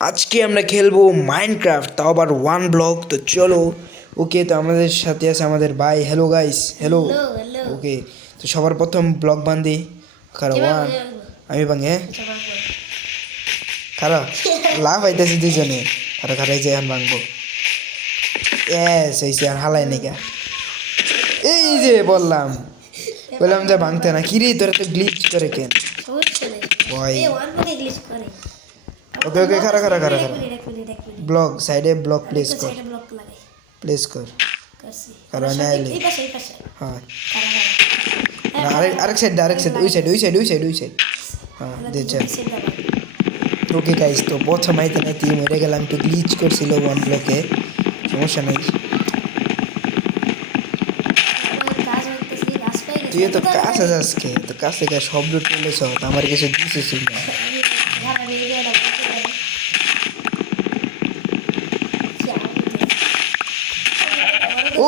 আজকে আমরা খেলবো মাইনক্রাফট, তাও আবার ওয়ান ব্লক। তো চলো, ওকে। তো আমাদের সাথে আছে আমাদের ভাই। Hello guys, hello. হ্যালো। ওকে, তো সবার প্রথম ব্লক বান্ধি খারা ওয়ান। আমি ভাঙে খারা লাভ হইতেছি দুজনে। খারা খারাই যে এখন ভাঙবো। এই আর হালাই নাকি। এই যে বললাম যে ভাঙতে না। কিরে তোরা তো গ্লিচ করে কেন ভয়? ওকে ওকে, খারা খারা খারা খারা ব্লক সাইডে ব্লক প্লেস কর, প্লেস কর। কারণ আইলে হ্যাঁ, আরেক সাইড, আরেক সাইড, ওই সাইড, ওই সাইড, ওই সাইড, ওই সাইড। হ্যাঁ দেখছেন। ওকে গাইস, তো প্রথম আইতে নাইতে মরে গেলাম। একটু গ্লিচ করছিল ওয়ান ব্লকে, সমস্যা নাই। তুই তো কাছে আজকে তো কাছে গা শব্দ চলেছ, আমার কাছে দিছিস না।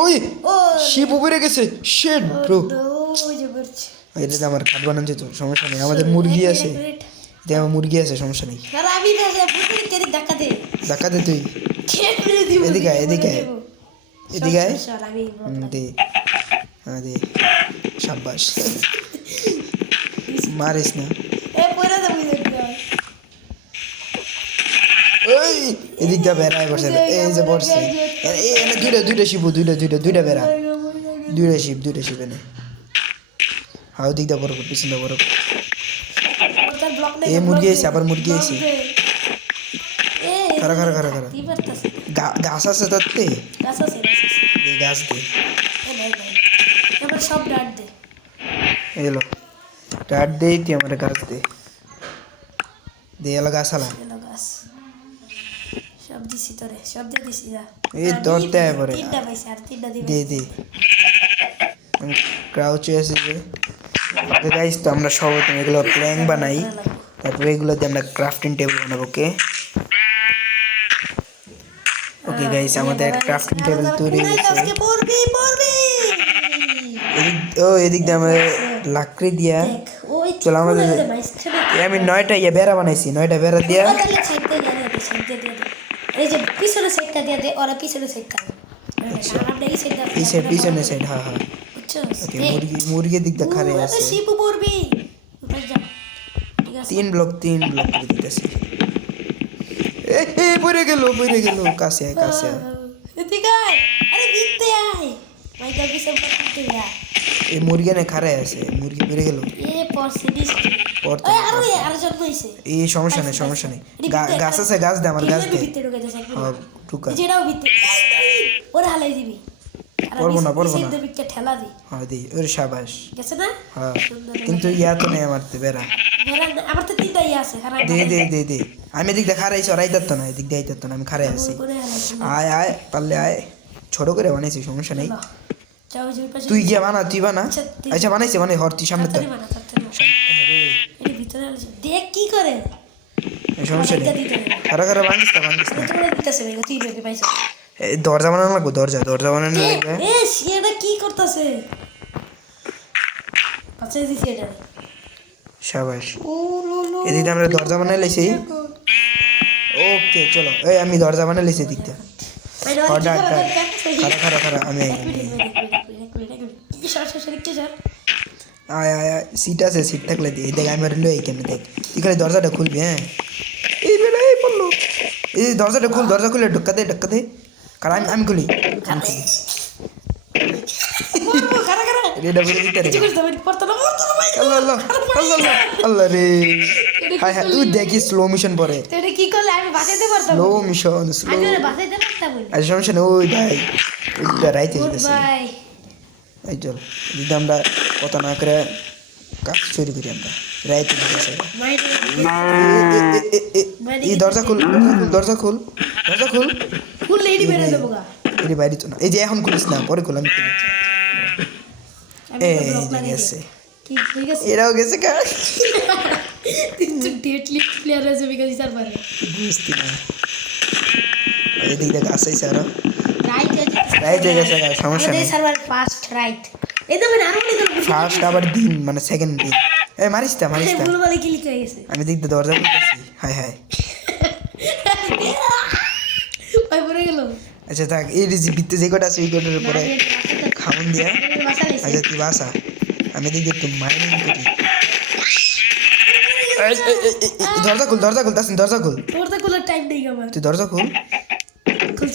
ওই শিপ উপরে গেছে, শিট ব্রো। এটা আমার খাট বানান যেত, সমস্যা নেই। আমাদের মুরগি আছে, এটা আমার মুরগি আছে, সমস্যা নেই। ধাক্কা দে তুই। এদিকে আয়, এদিকে আয়, এদিকে আয়। দে, হ্যাঁ দে, সাব্বাস। মারিস না। ওই এদিক দিয়ে বেড়ায় বসে, এই যে বসছে। এনে দুইটা শিব, দুইটা বেড়া, দুইটা শিব এনে। হ্যাঁ ওদিক দিয়ে বড়, পিছন দিয়ে বড়। এ মুরগি আছে, আবার মুরগি আছে। খারা খারা খারা খারা গাছ আছে তাতে, গাছ দে। এলো ডাট দে, তুই আমার গাছ দে, দে এলো গাছ আলা। এই ধরতে পরে দে দে। ক্রাউচ আছে যে। ওকে গাইস, তো আমরা সব এগুলো প্ল্যাঙ্ক বানাই, তারপরে এগুলো দিয়ে আমরা ক্রাফটিং টেবিল বানাবো। ওকে ওকে গাইস, আমাদের একটা ক্রাফটিং টেবিল তৈরি হয়ে গেছে। এদিক দিয়ে আমাদের লাকড়ি দিয়া চলো আমাদের। আমি 9টা বেড়া বানাইছি, 9টা বেড়া দিয়া। পিছনে সাইড, হ্যাঁ হ্যাঁ। ওকে, মুরগি দিক দিয়ে খারে আছে। 3 ব্লক করে দিতেছি। পড়ে গেল কাছে কাছে। এই মুরগি না খারে আছে, মুরগি পড়ে গেল। এই সমস্যা নেই। গাছ আছে, গাছ দে আমার, গাছ দে। হ্যাঁ টুকা পড়বো না। হ্যাঁ দি ওর সাবাস। হ্যাঁ কিন্তু ইয়া তো নেই আমার, বেড়া দে। আমি এদিক দিয়ে খারাইছি, ওর আইতার তো না, এদিক দিয়ে আইতার তো না, আমি খারাই আছি। আয় পারলে আয়, ছোট করে বানাইছি, সমস্যা নেই। তুই গিয়া বানা, তুই বানা। আচ্ছা বানাইছি, হর তুই সামনে তো সমস্যা নেই। খারা ভাঙিস না। দরজা বানানো লাগবো, দরজা বানানো লাগবে। সাবাস, এদিকে আমরা দরজা বানাই লাইছি। ওকে চলো, আমি দরজা বানাই লাইছি এদিকটা। খারা আমি আয় সিট আছে, সিট থাকলে দিয়ে দেখ। আমি লই কেমনি দেখ, তুই খালি দরজাটা খুলবি। হ্যাঁ এই বেলা এই পড়লো, এই দরজাটা দরজা খুলে ঢুকা দে কারণ আমি খুলি। আল্লাহ রে, হ্যাঁ তুই দেখি স্লো মিশন পরে, স্লো মিশন স্লো। আচ্ছা সমস্যা নেই, ওই ভাই রাইতে যেতেছে। এই চল, যদি আমরা কথা না করে কাজ চুরি করি, আমরা রাইতে যেতেছে। এই দরজা খুল। এর বাইরে তো না, এই যে এখন খুলিস না, পরে খুলাম। গেছে, এরাও গেছে বুঝতি না। এদিক দেখ আসছে আরো রাইট হয়ে গেছে, সমস্যা নেই। ফার্স্ট আবার দিন মানে সেকেন্ড দিন। মারিস না। আমি দিক দিয়ে দরজা খুলতেছি। হায় ওই পড়ে গেল আচ্ছা থাক এই যে ভিতরে যে কটা আছে ওই কটার উপরে খাউন দিয়া আচ্ছা তুই বাসা আমি দেখি একটু মাইনিং করি দরজা খুল তাসিন দরজা খুল দরজা খোলার টাইম নেই আমার তুই দরজা খুল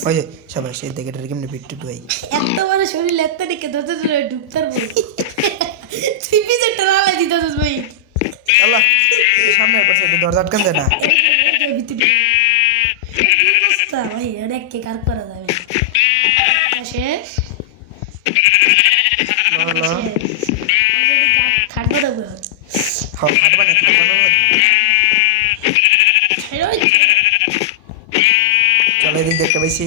ওই সবাই সেই দেখে কেমনে ভিতরে ঢুকাই এত বড় শরীর এত দেখে দরজা ধরে ঢুকতার বল তুই পিছে টালা দিতাছিস ভাই আল্লাহ সামনে পাশে দরজা আটকান দেয় না ভিতরে অবস্থা ভাই অনেক কে কার করা যাবে শেষ হলো খাটবো দেবো খাটবা না চলো এদিক দেখতে পাইছি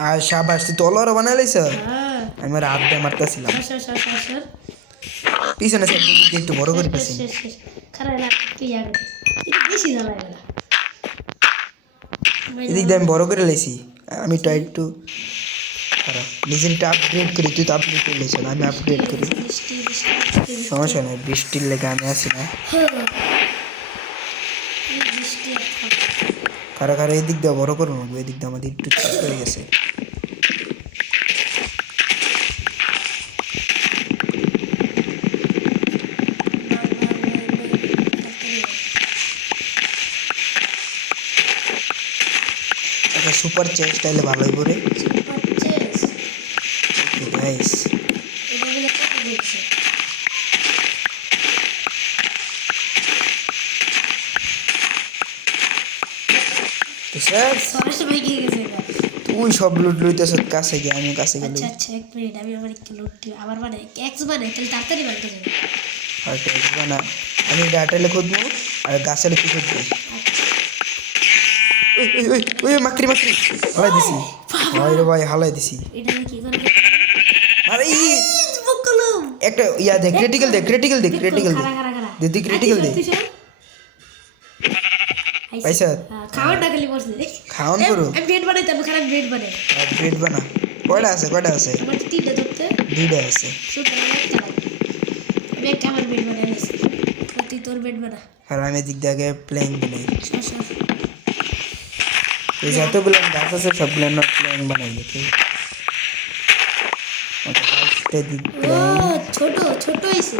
আর শাবাশ তুই তলোয়ারও বানাই লাইছ আমি আর হাত দিয়ে মারতেছিলাম পিছনে সাইড দিকে একটু বড় করে পাইছি এদিক দিয়ে আমি বড় করে লাইছি আমি তো একটু খারাপ নিজেরটা আপগ্রেড করি তুই তো আপগ্রেড করে লাইছ আমি আপগ্রেড করি সমস্যা নেই বৃষ্টির লেগে আমি আসি না কারো কারো এদিক দিয়ে বড় করুন এদিক দিয়ে আমাদের একটু ছোট হয়ে গেছে একটা সুপার চেস্ট তাইলে ভালো হইব রে গাইস তুই সব লুট লইতেছ কাছে গিয়ে আমি কাছে গেলে আচ্ছা এক মিনিট আমি আবার একটু লুট দিই আবার মানে এক্স মানে তাহলে তাড়াতাড়ি বানতে যাবে আর এক্স বানা আমি ডাটালে খুঁজবো আর গাছের কি খুঁজবো ওই ওই ওই ওই মাকড়ি মাকড়ি হালাই দিছি ভাই রে ভাই হালাই দিছি এটা কি করে আরে বকলম একটা ইয়া দে ক্রিটিক্যাল দে দিদি ক্রিটিক্যাল দে পয়সা খাওয়ার ডাকলি বসে খাওন করো আমি ব্রেড বানাই তারপর খারাপ ব্রেড বানাই ব্রেড বানা কয়টা আছে আমার তিনটা ধরতে দুইটা আছে সুতরাং আমি একটা আমার ব্রেড বানাই নিছি তুই তোর ব্রেড বানা আর আমি দিক দিয়ে আগে প্লেইং বানাই এই যতগুলো গাছ আছে সবগুলো আমরা প্লেইং বানাই দিই ছোট হইছে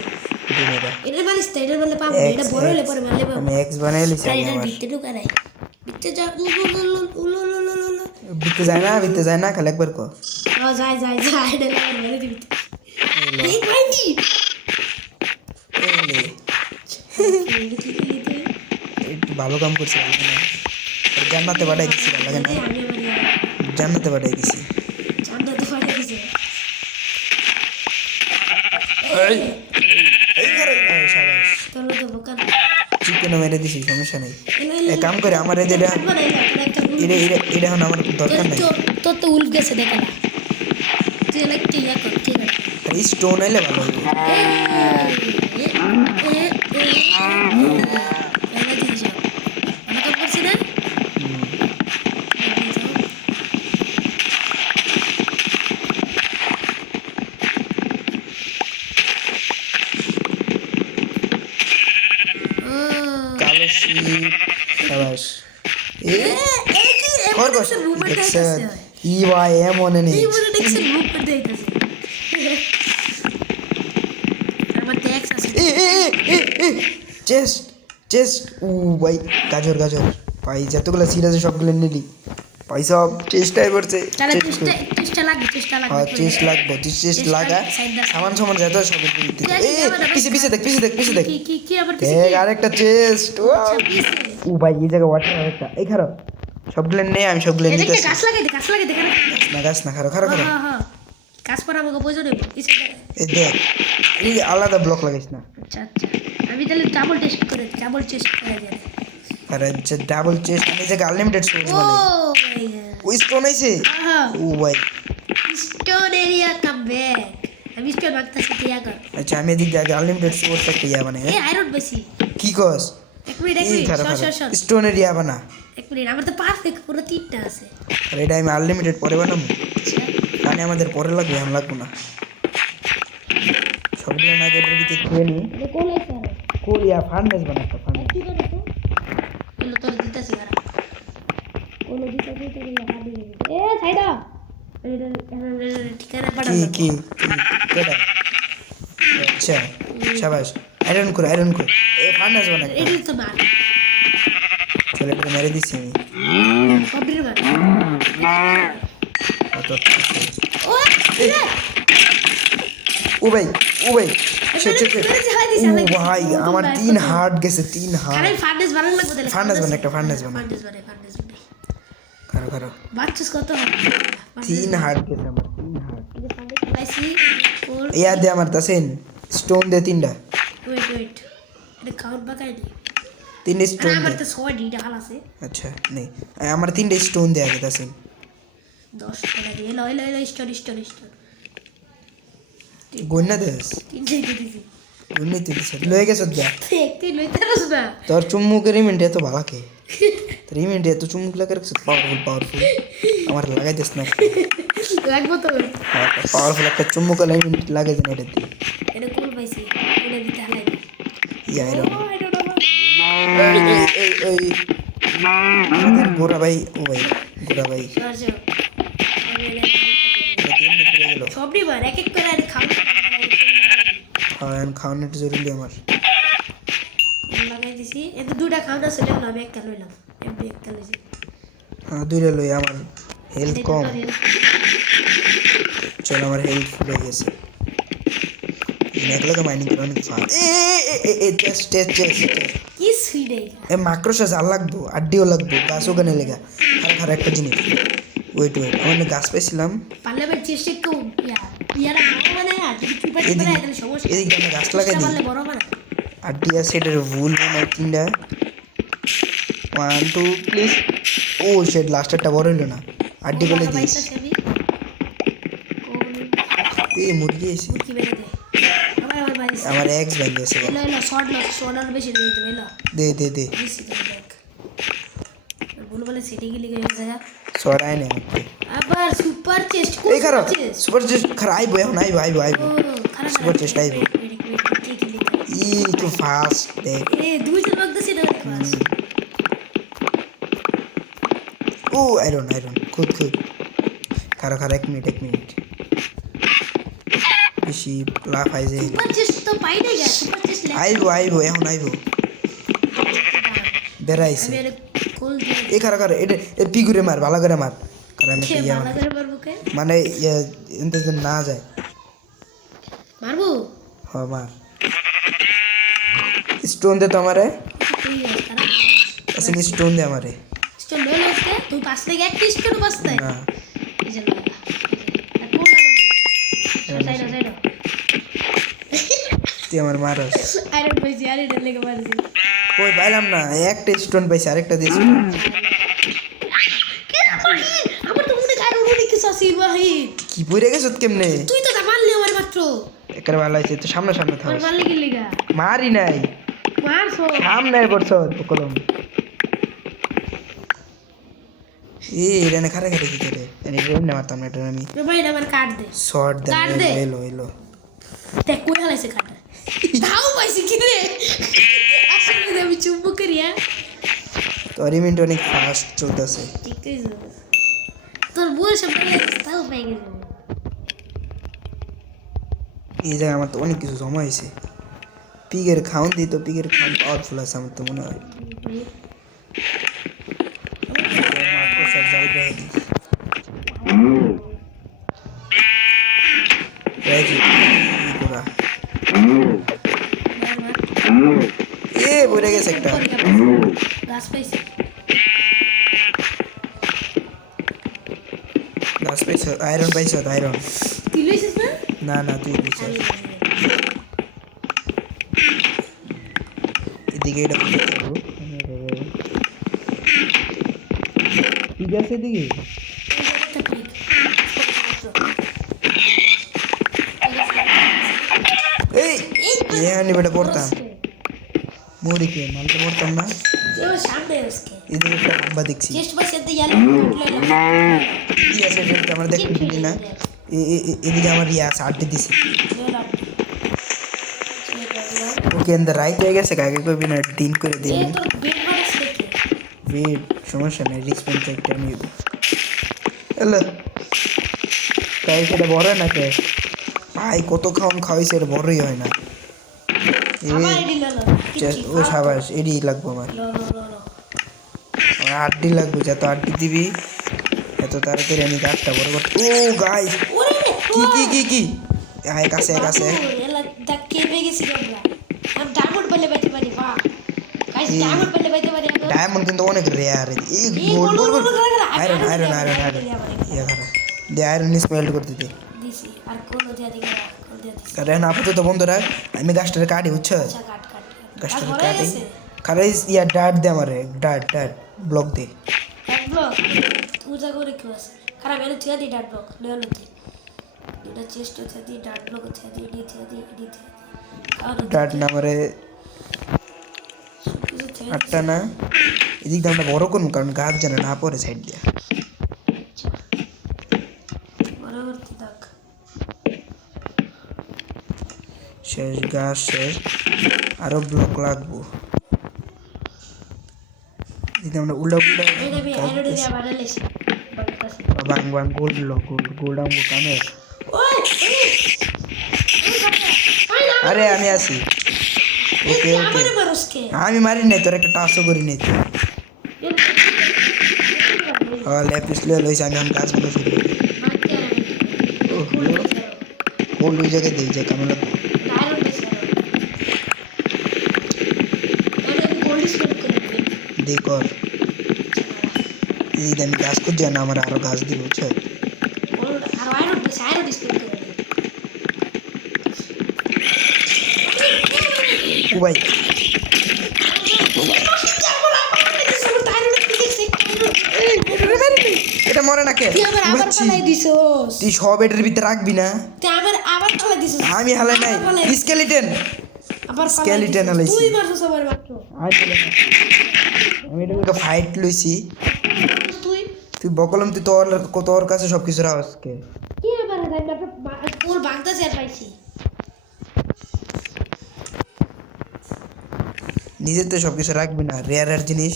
এটা মারিস তো এটা বলে পাবো এটা বড় হলে পরে মারলে পাবো আমি এক্স বানাই লিছি এটা ভিতরে ঢুকারাই ভিতরে যা ভিতরে যায় না খালি একবার কো যায় এটা মেরে দিবি এই ভাইনি একটু ভালো কাম করছে জান্নাতে পাঠাই দিছি ভালো লাগে না জান্নাতে পাঠাই দিছি চিকেন মেরে দিছি সমস্যা নেই এক কাম করে আমার এটা এখন আমার দরকার নাই তোর তো উল্ট গেছে দেখা না তুই একটা ইয়া কর কি না এই স্টোন আইলে ভালো হবে শাবাশ খরগোশ দেখছেন ই ভাই এমন নেই চেস্ট ও ভাই গাজর ভাই যতগুলো সিট আছে সবগুলো নিলি ভাই সব চেষ্টাই করছে চেষ্টা লাগবে তুই চেষ্টা লাগা সামান যত সব পিছে দেখ আরেকটা চেস্ট ও ভাই এই জায়গা ওয়াটার আরেকটা এই খারাপ সবগুলো নেই আমি সবগুলো নিতে গাছ না খারো এই দেখ এই আলাদা ব্লক লাগাইস না আমি তাহলে ডাবল চেস্ট করে যাবে আরে যে ডাবল চেস্ট আমি যে আনলিমিটেড সোর্স বানাই ওই স্টোন আইছে ও ভাই স্টোন এরিয়া কাম ব্যাক আমি স্টোন বানাইতেছি কি আগা আচ্ছা আমি এদিকে আগে আনলিমিটেড সোর্স একটা ইয়া বানাই এই আয়রন বেশি কি কস এক মিনিট স্টোন এরিয়া বানা এক মিনিট আমার তো পারফেক্ট পুরো তিনটা আছে আর এটা আমি আনলিমিটেড পরে বানাবো মানে আমাদের পরে লাগবে আমি লাগবো না সবগুলো না গেটের ভিতরে খেয়ে নি কোলিয়া ফার্নেস বানাতে ফার্নেস বললো তোর দিতেছি কারা কোনো দিতেছি তোর হাডি এ সাইডা ঠিকানা কি পাঠাবো কি কেডা আচ্ছা শাবাশ আয়রন কর এ ফার্নাস বানা এডি তো মার চলে এটা মেরে দিছি আমি সবরে মার অত ও ও ভাই ও ভাই আমার 3 হার্ট গেছে 3 হার্ট আরে ফার্নেস বানান লাগবে তাহলে ফার্নাস বানা একটা ফার্নাস বানা ফার্নেস বানাই কারো বাচ্চাস কত 3 হার্ট গেছে আমার 3 হার্ট আইসি কোল ইয়া দে আমার দাসেন স্টোন দে 3টা ওয়েট এটা কাউন্ট বাকাই নি 3 স্টোন আমার দে তো 100 ডিটা হাল আছে আচ্ছা নেই আমার 3টা স্টোন দে আগে দাসেন 10 টাকা দিয়ে লই স্টোন গন্না দেস 3 টাকা দিছি গন্নি তুই দিছ লয়ে গেছ দা একটি লইতে রস না তোর চুম্মুকের রিমেন্ট এত ভালো কে তোর রিমেন্ট এত চুম্মুক লাগে রাখছ পাওয়ারফুল আমার লাগাই দিস না লাগবো তো পাওয়ারফুল একটা চুম্মুক রিমেন্ট লাগাই দেন এটা দিয়ে এটা কোল পাইছি এটা দিতে হালাই ইয়া এরো ও আই ডোন্ট নো এই আমাদের গোরা ভাই ও ভাই গোরা ভাই সরজ এটা 3 মিনিট হয়ে গেল সবরি বার এক করে আর খাওয়ানো জরুরি আমার লাগাই দিছি এটা দুটা খাওয়া সেটা না আমি একটা লইলাম এমনি একটা লইছি হ্যাঁ দুইটা লই আমার হেলথ কম চল আমার হেলথ ফুল হয়ে গেছে নেকলে মাইনিং করে অনেক ফান এ টেস্ট কি সুইডে এ মাক্রোসা জাল লাগবো আড্ডিও লাগবো গাছ ওখানে লেগা আর একটা জিনিস ওয়েট আমি গাছ পেয়েছিলাম পারলে ভাই চেষ্টা একটু ইয়ারা মানে আর কিছু পারে মানে এখানে সমস্যা এদিকে আমরা গাছ লাগাই দিই পারলে বড় মানে আড্ডি আছে এটার ভুল বানাই 3টা 1 2 প্লিজ ও শেড লাস্টেরটা বড় হলো না আড্ডি বলে দিস এ মুরগি এসে কি বেরে দে আমার ভাই আমার এক্স ব্যাংক গেছে এলো শর্ট আর বেশি দিয়ে দিবে এলো দে দিছি দেখ বলে সিটি গিলি গেছে জায়গা সরাই নে আমাকে আবার সুপার চেস্ট এই খারাপ সুপার চেস্ট খারাই বয় এখন আইবো ও খারাপ সুপার চেস্ট আইবো ই তো ফাস্ট দেখ এ দুইটা লোক দিছে না ফাস্ট ও আয়রন খুদ খারা 1 মিনিট বেশি লাভ আইছে সুপার চেস্ট তো পাই নাই গা সুপার চেস্ট আইবো এখন আইবো বেরাইছে আমি আরে কোল দিয়ে এই খারা এটা পিগুরে মার ভালো করে মার কারণ আমি কে ইয়া ভালো করে পারবো কে মানে এনতে না যায় মারবো হ্যাঁ মার স্টোন দে তো আমারে তুই খারাপ আসলে স্টোন দে আমারে স্টোন লো লোকে তুই পাস থেকে এক স্টোন বসতে না এই যে লাগা কোন লাগা সাইড তুই আমার মারস আরে বলছি আরে এটা লেগে মারছি ওই পাইলাম না একটা স্টোন পাইছি আরেকটা দিস আমার তো মনে কার উনি কি সসি ভাই কি পড়ে গেছ কেমনে তুই তো মারলি আমার মাত্র একবার ভালো আছে তো সামনে থাক আমার মারলি কি লেগা মারি নাই মারছো সামনে পড়ছ কলম এখানে খারে কি করে এনে মারতাম না এটা আমি ভাই এটা আমার কাট দে শর্ট কাট দে। দেন এলো দেখ কই হালাইছে কাটা তাও পাইছি কি রে আসলে আমি চুম্বক করিয়া তোর ইভেন্ট অনেক ফাস্ট চলতেছে ঠিক আছে তোর বুয়ের সামনে তাও পাই গেছে এই জায়গায় আমার তো অনেক কিছু জমা হয়েছে পিগের খাউন দিই তো পিগের খাউন পাওয়ারফুল আছে আমার তো মনে হয় মাকড়সার জাল গায়ে দিই। এই যে, কি করা? এ পড়ে গেছে একটা গাছ পাইছি গাছ পাইছ আয়রন পাইছ আয়রন তুই লইছিস না না তুই দিছ এদিকে এটা করতে পারবো ঠিক আছে এদিকে এই এখানে বেটা পড়তাম মুড়িকে মালটা পড়তাম না সামনে আজকে এদিকে একটা লম্বা দেখছি চেস্ট বাস এতে ইয়ালো ঠিক আছে এটা আমরা দেখতে না এদিকে আমার ইয়া আছে আড্ডি দিছি ওকে ইন দ্য রাইট হয়ে গেছে কাকে কইবি না দিন করে দিন তোর বেড মারাস দেখে ওয়েট সমস্যা নেই রিসপন্স একটা নিব হ্যালো তাই সেটা বড় না কে ভাই কত খাওয়াইছে এটা বড়ই হয় না ও সাবাস এডি লাগবো আমার আড্ডি লাগবে যত আড্ডি দিবি এত তাড়াতাড়ি আমি গাছটা বড় করতে ও গাইস কি কি কি কি আয় কাছে কাছে ডায়মন্ড কিন্তু অনেক রেয়ার এই gold gold iron iron iron iron ইয়া করা দে আয়রন স্মেল্ট করতে দে কারণ আপাতত বন্ধুরা আমি গাছটার কাটি বুঝছো গাছটার কাটি কারণ ইয়া ডাট দে আমারে ডাট ডাট ব্লক দে ডাট না আমারে আটটা না এদিক দিয়ে আমরা বড় করবো কারণ গাছ যেন না পড়ে সাইড দিয়ে শেষ গাছ শেষ আরো ব্লক লাগবো এদিকে আমরা উল্টা উল্টা বাং বাং গোল্ড ব্লক গোল্ড আমগো কামে আরে আমি আসি ওকে ওকে আমি মারি নাই তোর একটা টাচও করি নাই তো লেপিস লইছে আমি গাছ গুলো শুরু করি কোন ওই জায়গায় দেই যে কেমন লাগবে দেখ এই আমি গাছ খুঁজছি না আমার আরো গাছ দিব বুঝছো ও ভাই এটা মরে না কে তুই সব এটার ভিতরে রাখবি না আমি হালাই নাই স্কেলিটন স্কেলিটন হালাইছি আমি এটা ফাইট লইছি তুই বকলম তুই তোর কাছে সব কিছু রাখকে নিজের তো সব কিছু রাখবি না রেয়ার জিনিস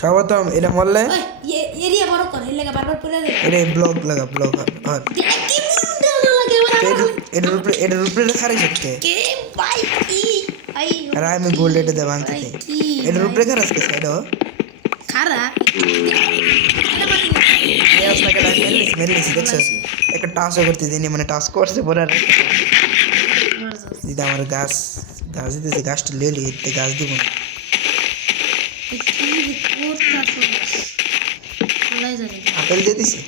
সর্বপ্রথম এটা মরলে এটা ব্লক লাগা ব্লক এটার উপরে খারাই সত্যি আর আমি গোল্ড এটা দিয়ে ভাঙতে চাই এটার উপরে খারাপ কে সাইড একটা টাচও করতে দিইনি মানে টাচ করছে পরে আর দিদি আমার গাছ গাছ দিতেছে গাছটা লেলি এতে গাছ দিব না আপেল দিয়ে দিছি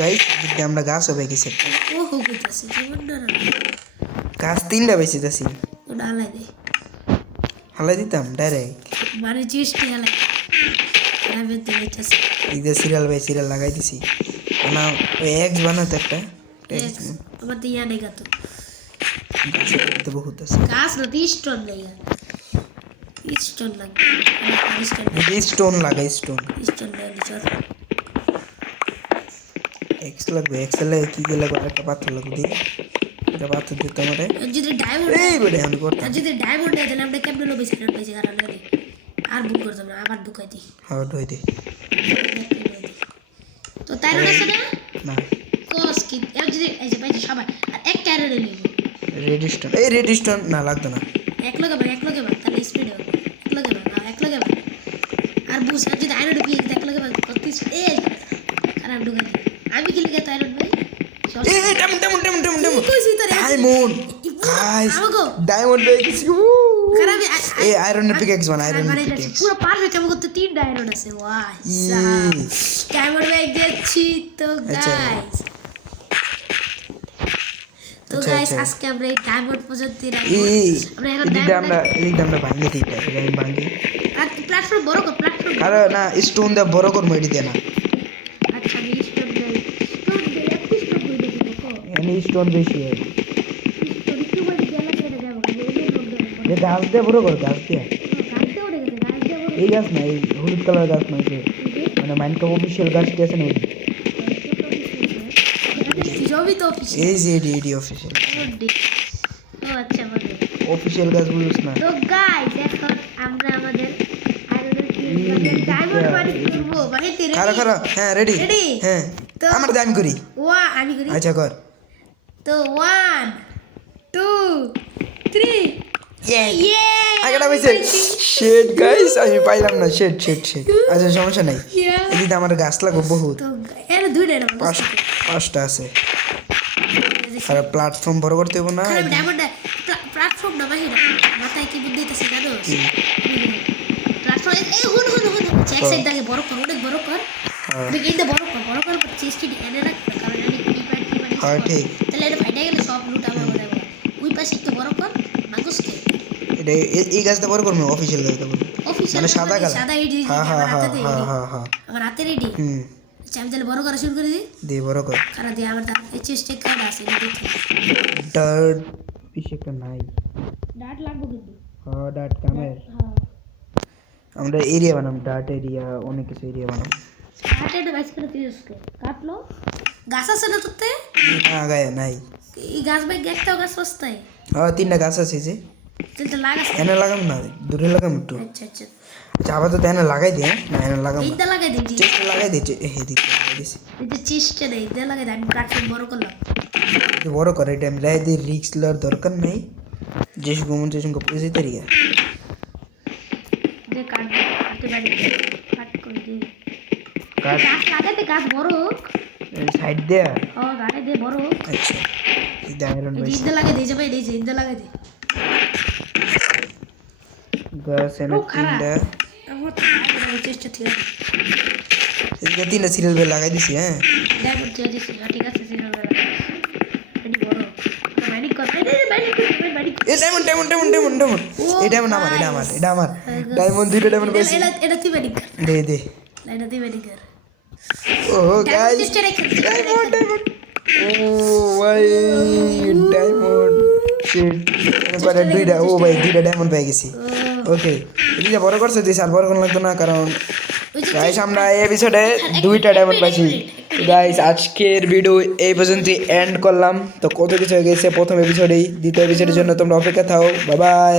গাইস দিদি আমরা গাছ হবে গেছে গাছ তিনটা বেশি যাচ্ছি হালাই দিতাম ডাইরেক্ট মানে চেষ্টা হালাই এই সিরিয়াল বাই সিরিয়াল লাগাই দিছি না ওই এক্স বানাতে একটা আমার তো ইয়া নেই গাতো গাছ তো বহুত আছে গাছ না 30 টন নেই স্টোন লাগে স্টোন লাগাই স্টোন লাগে চল এক্স লাগবে এক্স লাগে কি কি লাগবে একটা পাথর লাগবে দি এটা পাথর দিতে আমারে যদি ডায়মন্ড এই বড় আমি করতে যদি ডায়মন্ড দেয় তাহলে আমরা কেমনে লবি সেখানে পেয়েছি কারণ আর বুক করতাম না আবার ঢুকাই দি হ্যাঁ ঢুকাই দি তো তাইরন আছে না না কোস কি এর যদি এই যে ভাই সবাই আর এক টায়ারে নিব রেডিস্টন এই রেডিস্টন না লাগতো না এক লগে ভাগ তাহলে স্পিড হবে এক লগে ভাগ আর বুঝ আর যদি আয়রন ঢুকিয়ে এক লগে ভাগ কত এ আর আমি ঢুকাই আমি কি লিখে আয়রন ভাই এই ডায়মন্ড কইছি তোরে ডায়মন্ড গাইস ডায়মন্ড হয়ে গেছি খারাপ এই আয়রনের পিকেক্স বানা আয়রনের পিকেক্স পুরো পারফেক্ট আমাকে তো 3 ডায়মন্ড আছে ওয়াও ডায়মন্ড ব্যাগ দিচ্ছি তো গাইস তো গাইস আজকে আমরা এই ডায়মন্ড পর্যন্ত রাখবো আমরা এখন আমরা ভাঙি দিই এটা আমি ভাঙি আর প্ল্যাটফর্ম বড় কর প্ল্যাটফর্ম আরে না স্টোন দা বড় কর মেডি দে না আচ্ছা আমি স্টোন দেই এনি স্টোন বেশি গাছ দিয়ে বড় কর গাছ দিয়ে এই গাছ না এই হলুদ কালার গাছ না মানে মাইনক্রাফট অফিসিয়াল গাছটি আছে না ওই। সবই তো অফিস এই যে এডি অফিসিয়াল ও আচ্ছা আমাদের অফিসিয়াল গাছ বুঝছ না। তো গাইস এখন আমরা আমাদের আইরনের কি ডায়মন্ড বাড়ি করব বাড়িতে রেডি খারা খারা হ্যাঁ রেডি Ready? হ্যাঁ তো আমার আমি করি আমি করি আচ্ছা কর তো 1 2 3 ইয়ে আগেটা পাইছে শেড গাইস আমি পাইলাম না শেড আচ্ছা সমস্যা নাই এদিকে আমার গাছ লাগবে বহুত তো এর দুইটা না পাঁচটা আছে আর প্ল্যাটফর্ম বড় করতে হবে না খারাপ ডায়মন্ড প্ল্যাটফর্ম না ভাই মাথায় কি বুদ্ধি দিতেছে জানো প্ল্যাটফর্ম এই হুন চেক সাইড দাগে বড় কর অনেক বড় কর বিগিনটা বড় কর চেস্টি এনে রাখ কারণ আমি কি পার্টি হ্যাঁ ঠিক তাহলে এটা ফাইটা গেলে সব লুট আমার হয়ে যাবে ওই পাশে একটু বড় কর মাগুসকে এটা এই গাছটা বড় করবো অফিসিয়াল গাছটা বড় অফিসিয়াল মানে সাদা কালার সাদা ইডি হ্যাঁ আমার হাতে রেডি আচ্ছা আমি তাহলে বড় করা শুরু করে দিই দে বড় কর কারণ দিয়ে আমার এই চেস্টে কার্ড আছে দেখি ডার্ট পিছে একটা নাই ডাট লাগবে কিন্তু হ্যাঁ ডার্ট কামের হ্যাঁ আমরা এরিয়া বানাম ডার্ট এরিয়া অনেক কিছু এরিয়া বানাম ডাট এটা বাইস করে দিয়েছে কাটলো গাছ আছে না তোতে না গায়ে নাই এই গাছ ভাই একটাও গাছ সস্তায় হ্যাঁ তিনটা গাছ আছে যে তুই লাগাস এনে লাগাম না দূরে লাগাম একটু আচ্ছা আচ্ছা আবার তো এনে লাগাই দে না এনে লাগাম এইটা লাগাই দিই চেষ্টা লাগাই দিচ্ছে এদিকে লাগাই দিছি এই যে চেস্টে দেই এটা লাগাই দিই আমি প্ল্যাটফর্ম বড় করলাম একটু বড় করে এটা আমি লাই দিই রিক্স লওয়ার দরকার নেই যে সুগমন যে সুগম পয়সা তরিয়া যে কাটতে পারি কাট করে দিই কাট গাছ লাগাতে গাছ বড় হোক সাইড দেয়া ও গাড়ি দে বড় হোক আচ্ছা এই আয়রন এই বাইস জিদ্দা লাগাই দিই যাবে এই জিদ্দা লাগাই দে গাছ এনে ও খারাপ তিনটা আমার তো চেষ্টা ঠিক আছে এদিকে তিনটা সিরিয়াল বেল লাগাই দিছি হ্যাঁ দেখো ঠিক আছে ঠিক আছে সিরিয়াল লাগাই এটি বড় মাইনিং কর মাইনিং এ ডায়মন্ড এই ডায়মন্ড আমার ডায়মন্ড দুইটা ডায়মন্ড পাইছি এটা তুই মাইনিং কর দে এটা তুই মাইনিং কর ও গাইস ডায়মন্ড ও ভাই ডায়মন্ড শিট এবারে দুইটা ও ভাই দুইটা ডায়মন্ড পেয়ে গেছি ওকে এটা বড় করছে দিস আর বড় কোন লাগতো না কারণ গাইস আমরা এই এপিসোডে দুইটা ডায়মন্ড পাইছি গাইস আজকের ভিডিও এই পর্যন্ত এন্ড করলাম তো কত কিছু হয়ে গেছে প্রথম এপিসোডেই দ্বিতীয় এপিসোডের জন্য তোমরা অপেক্ষা থাও বাই বাই